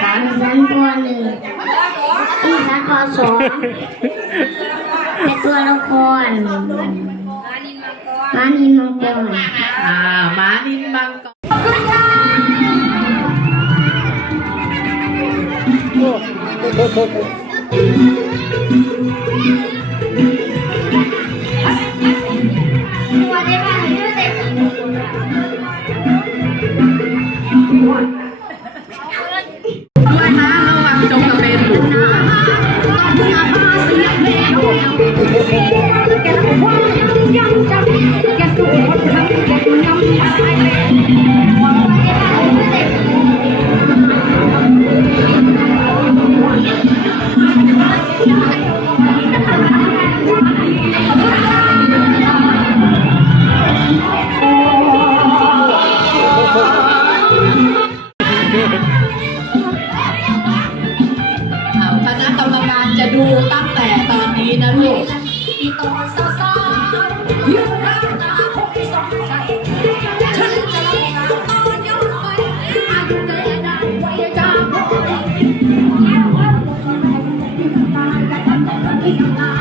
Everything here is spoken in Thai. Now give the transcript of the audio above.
ชั้นป .1 อีชั้นป .2 เป็นตัวละครม้านินมังกรม้านินมังกรด้วยนะระวังจงกระเบนหลุดคณะกรรมการจะดูตั้งแต่ตอนนี้นะลูกThank you.